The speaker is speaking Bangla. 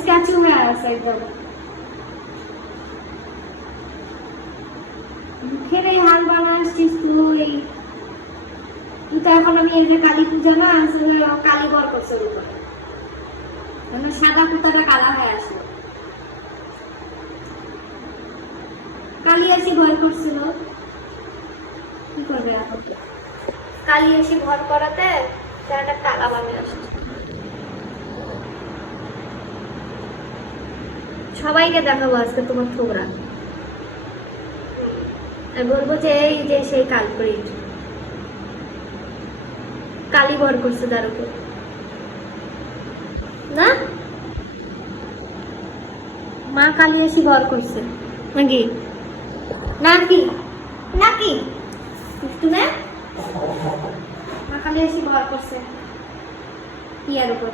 স্ট্যাচু হয়ে আছে একদম। মুখের এই হাল বানাচ্ছিস তুই। কিন্তু এখন আমি এই যে কালী পূজা না আসলে কালী বর করছে উপরে, মানে সাদা কুতাটা কালা হয়ে আসে। কালী এসে ভয় করছিল, কি করবে এখন? কালী এসে ভর করাতে একটা টাকা বানিয়ে আসছে। সবাইকে দেখাবো আজকে তোমার ছোকরা, বলবো যে এই যে সেই কালপ্রিট কালী ভর করছে তার উপর না, মা কালী এসে ভর করছে নাকি নাকি নাকি মা কালী এসে ভর করছে ইয়ার উপর।